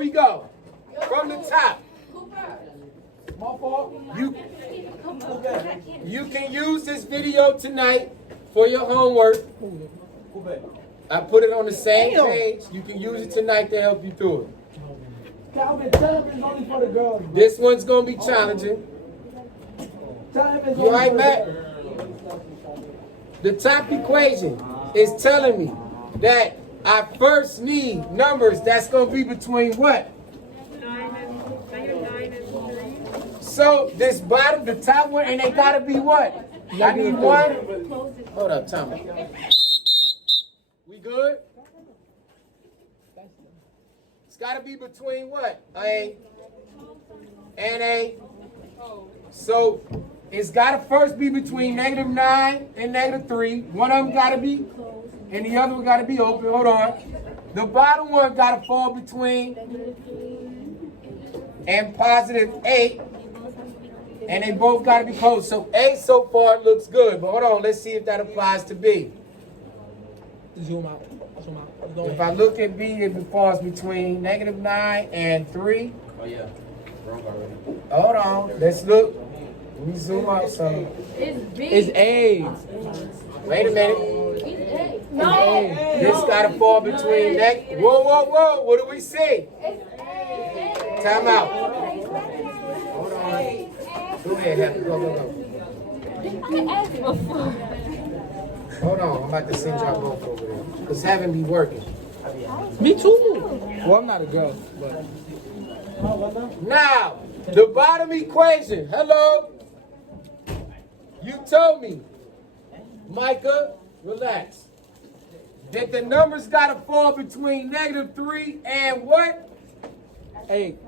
we go. From the top. You can use this video tonight for your homework. I put it on the same page. You can use it tonight to help you through it. This one's going to be challenging. You all right, Matt? The top equation is telling me that I first need numbers that's going to be between what? 9 and 3. So this bottom, the top one, and they got to be what? I need one. Hold up, Tommy. We good? It's got to be between what? A and A. So it's got to first be between -9 and -3. One of them got to be, and the other one got to be open. Hold on. The bottom one got to fall between and +8. And they both got to be closed. So A so far looks good. But hold on. Let's see if that applies to B. Zoom out. If I look at B, it falls between -9 and 3. Oh, yeah. Wrong already. Hold on. Let's look. Let me zoom out some. It's A. Wait a minute. No. This got to fall between Whoa, whoa, whoa. What do we see? Time out. Hold on. Go ahead, Happy. Go. Hold on. I'm about to send y'all both over there. Because Heaven be working. Me too. Well, I'm not a girl, but. Now, the bottom equation. Hello? You told me, Micah, relax, that the numbers got to fall between -3 and what? 8.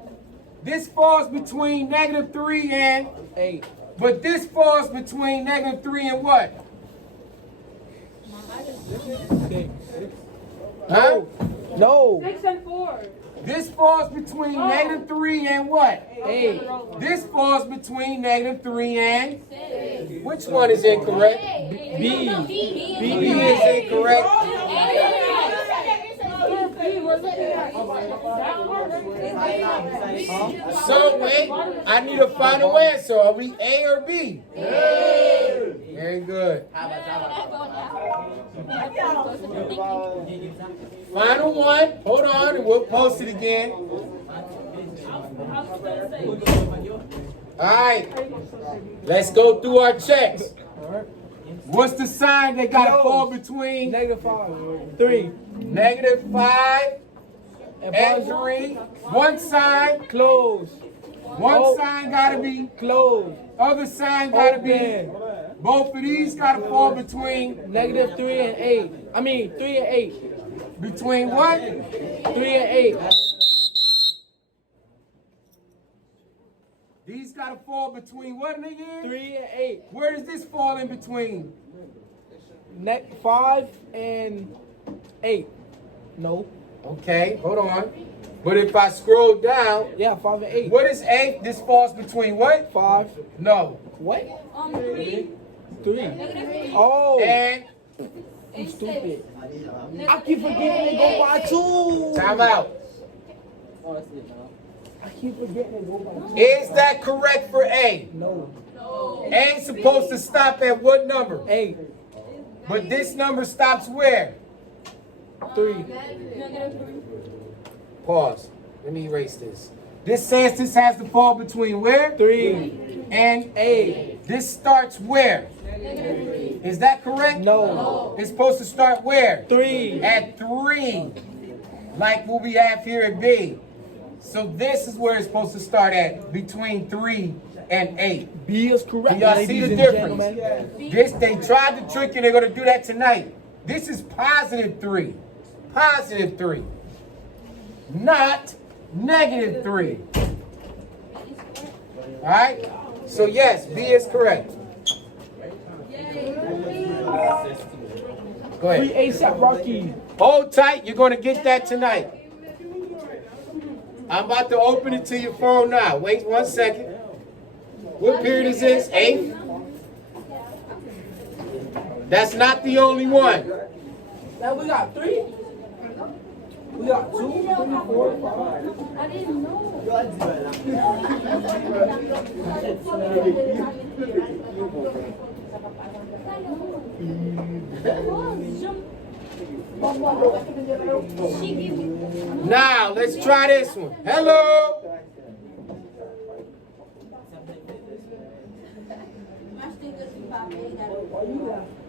This falls between -3 and 8. But this falls between -3 and what? 6. Huh? No. 6 and 4. This falls between -3 and what? 8. This falls between -3 and? Which one is incorrect? B. B is incorrect. So wait, I need a final answer. Are we A or B? Very good. Final one. Hold on, and we'll post it again. All right. Let's go through our checks. What's the sign that got to fall between? -5. 3. -5 and 3. One sign. Close. One sign got to be. Close. Other sign got to be. Open. Both of these got to fall between. -3 and 8. I mean 3 and 8. Between what? 3 and 8. These got to fall between what in the year? 3 and 8. Where does this fall in between? 5 and 8. No. Okay, hold on. But if I scroll down, Yeah, 5 and 8. what is 8? This falls between what? 5. No. What? 3. 3. Oh. And I'm stupid. I keep forgetting to go by 2. time out. I keep forgetting to go by 2. Is that correct for A? No. A is supposed to stop at what number? 8. But this number stops where? 3. Pause. Let me erase this. This says this has to fall between where? 3. And 8. this starts where? Is that correct? No. It's supposed to start where? 3. At 3. Like what we have here at B. So this is where it's supposed to start at, between 3 and 8. B is correct. Do y'all see ladies the and difference? gentlemen. This, they tried to trick you, they're going to do that tonight. This is +3. +3. Not -3. All right? So yes, B is correct. Go ahead. Free ASAP Rocky. Hold tight, you're going to get that tonight. I'm about to open it to your phone now. Wait 1 second. What period is this? 8th? That's not the only one. Now we got 3. We got 2, 3, 4, 5. I didn't know. Now, let's try this one. Hello.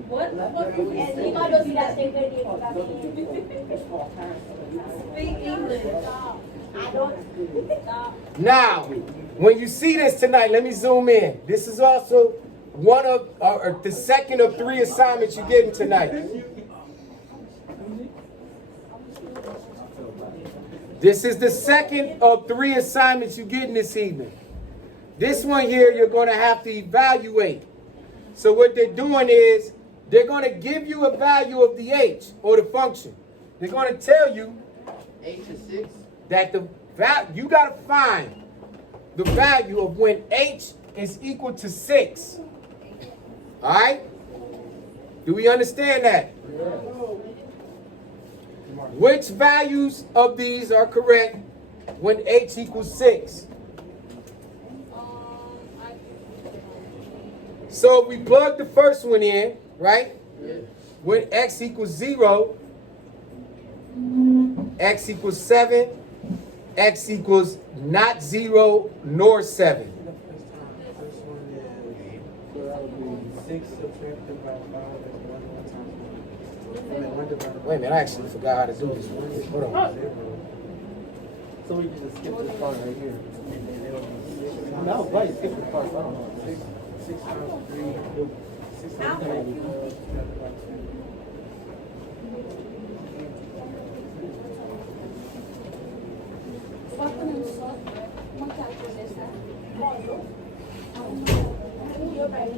What? Speak English. Now, when you see this tonight, let me zoom in. This is also one of the second of 3 assignments you're getting tonight. This is the second of 3 assignments you're getting this evening. This one here, you're going to have to evaluate. So what they're doing is, they're going to give you a value of the h, or the function. They're going to tell you H is 6. that you got to find the value of when h is equal to 6. All right? Do we understand that? Which values of these are correct when h equals 6? So if we plug the first one in, right? When x equals 0, x equals 7, x equals not 0 nor 7. So that would be 6 subtracted by 5 is 1 times. Wait a minute, I actually forgot how to do this. Hold on. So we can just skip this part right here. No, right, skip this part. I don't know. 6 times 3. 6 times 3.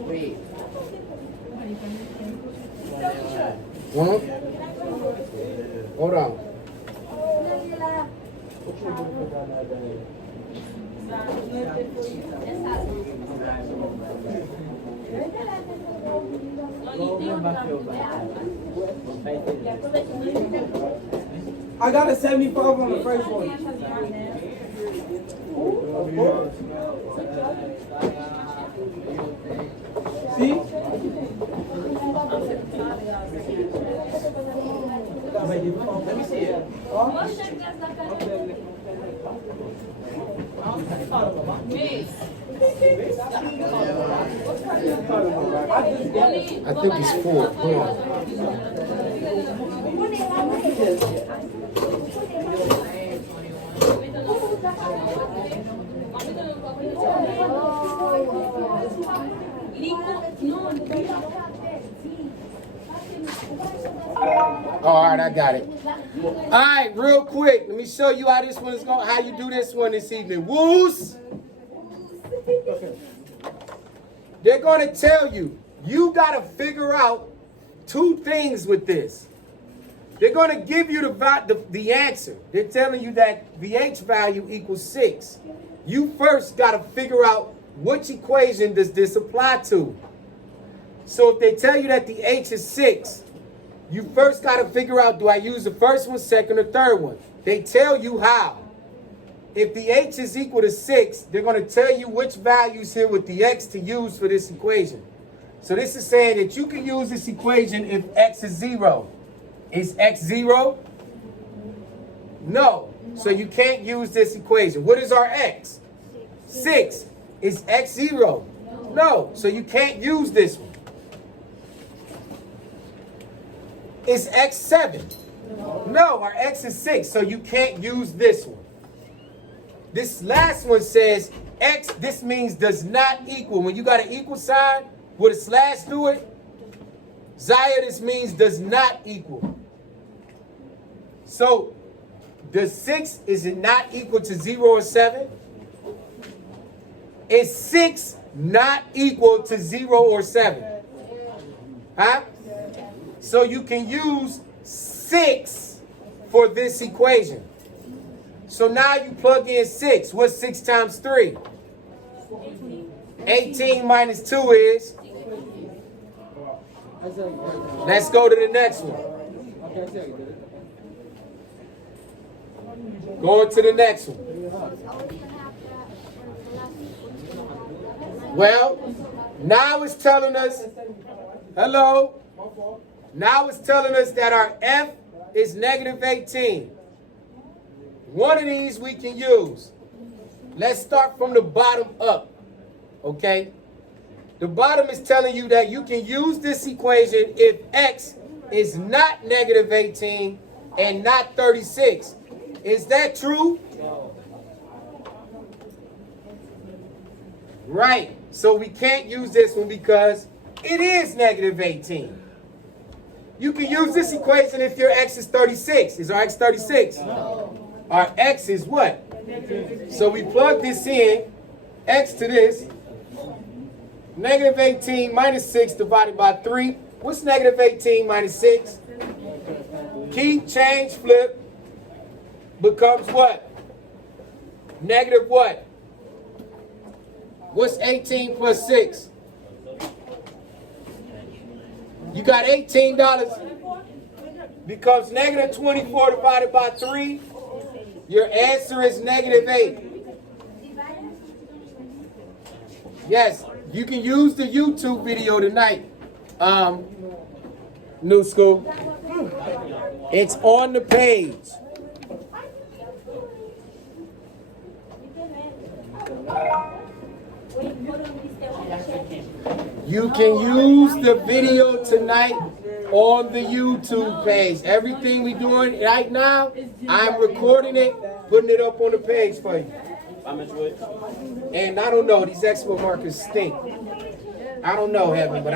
Wait. Hold on. I got a 75 on the first one. See? Let me see it. I think it's 4. Hold on. All right, I got it. All right, real quick, let me show you how this one is going. How you do this one this evening. Woos. They're going to tell you, you got to figure out 2 things with this. They're going to give you the answer. They're telling you that the h value equals 6. You first got to figure out which equation does this apply to. So if they tell you that the h is 6, you first got to figure out, do I use the first one, second, or third one? They tell you how. If the h is equal to 6, they're going to tell you which values here with the x to use for this equation. So this is saying that you can use this equation if x is 0. Is x 0? No. So you can't use this equation. What is our x? 6. Is x 0? No. So you can't use this one. Is x 7? No. Our x is 6. So you can't use this one. This last one says x, this means does not equal. When you got an equal sign with a slash through it, Zaya, this means does not equal. So, the 6, is it not equal to 0 or 7? Is 6 not equal to 0 or 7? Huh? So you can use 6 for this equation. So now you plug in 6. What's 6 times 3? 18 minus 2 is? Let's go to the next one. Going to the next one. Well, now it's telling us, hello. Now it's telling us that our f is negative 18. One of these we can use. Let's start from the bottom up, okay? The bottom is telling you that you can use this equation if x is not negative 18 and not 36. Is that true? Right. So we can't use this one because it is negative 18. You can use this equation if your x is 36. Is our x 36? No. Our x is what? So we plug this in, x to this, negative 18 minus 6 divided by 3. What's negative 18 minus 6? Keep, change, flip, becomes what? Negative what? What's 18 plus 6? You got $18. Becomes negative 24 divided by 3. Your answer is negative 8. Yes, you can use the YouTube video tonight. New School. It's on the page. You can use the video tonight on the YouTube page. Everything we're doing right now, I'm recording it, putting it up on the page for you. And I don't know, these expo markers stink. I don't know, Heaven, but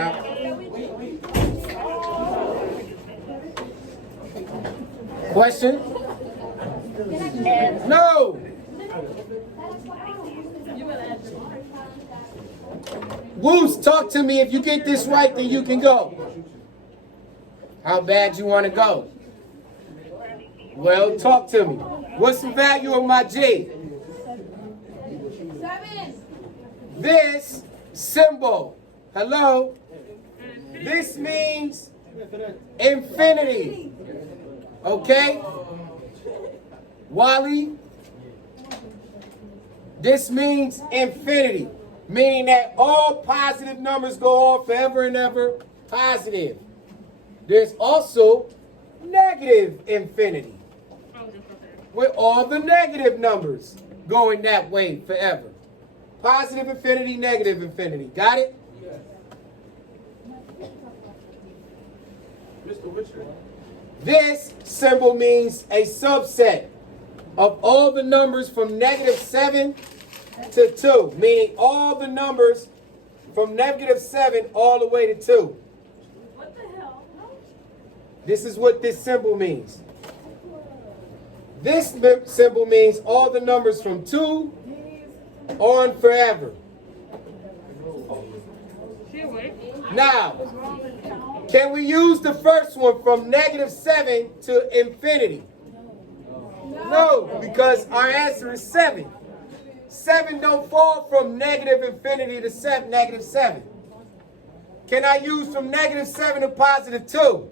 Question? No! Woos, talk to me. If you get this right, then you can go. How bad you want to go? Well, talk to me. What's the value of my G? 7. This symbol, hello? This means infinity. Okay? Wally? This means infinity, meaning that all positive numbers go on forever and ever positive. There's also negative infinity, with all the negative numbers going that way forever. Positive infinity, negative infinity. Got it? This symbol means a subset of all the numbers from negative 7 to 2, meaning all the numbers from negative 7 all the way to 2. What the hell? This is what this symbol means. This symbol means all the numbers from 2 on forever. Now, can we use the first one from negative 7 to infinity? No, because our answer is 7. 7 don't fall from negative infinity to negative 7. Can I use from negative 7 to positive 2?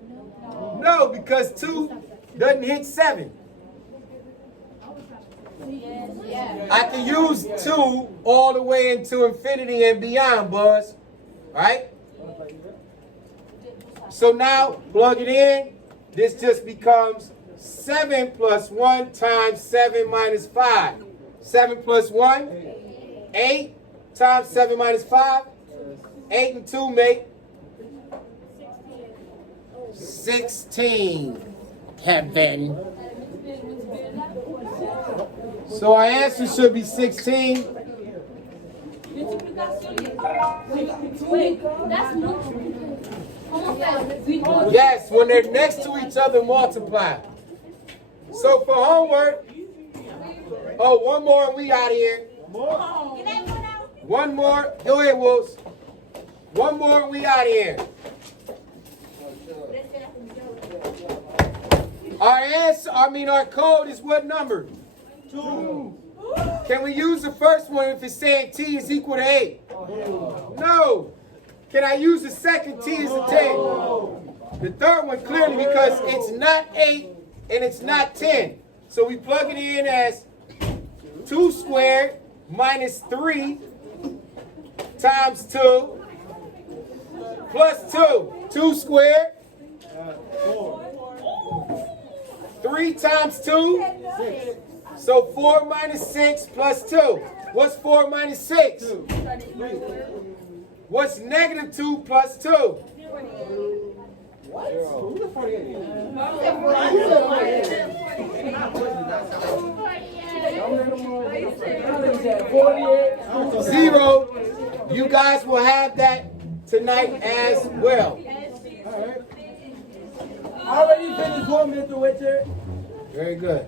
No, because 2 doesn't hit 7. I can use 2 all the way into infinity and beyond, Buzz. Right? So now, plug it in. This just becomes 7 plus 1 times 7 minus 5. 7 plus 1, 8 times 7 minus 5. 8 and 2 make 16. Heaven. So our answer should be 16. Wait, that's no. Yes, when they're next to each other, multiply. So for homework, oh, one more and we out of here. One more. Go ahead, Wolves. One more and we out of here. Our code is what number? 2. Can we use the first one if it's saying t is equal to 8? No. Can I use the second t is a 10? The third one clearly because it's not 8 and it's not 10. So we plug it in as 2 squared minus 3 times 2 plus 2. 2 squared. 4. 3 times 2. 6. So 4 minus 6 plus 2. What's 4 minus 6? 2. 3. What's negative 2 plus 2? What? Who's the 48? Zero. You guys will have that tonight as well. Alright. Already finished 1, Mr. Witcher. Very good.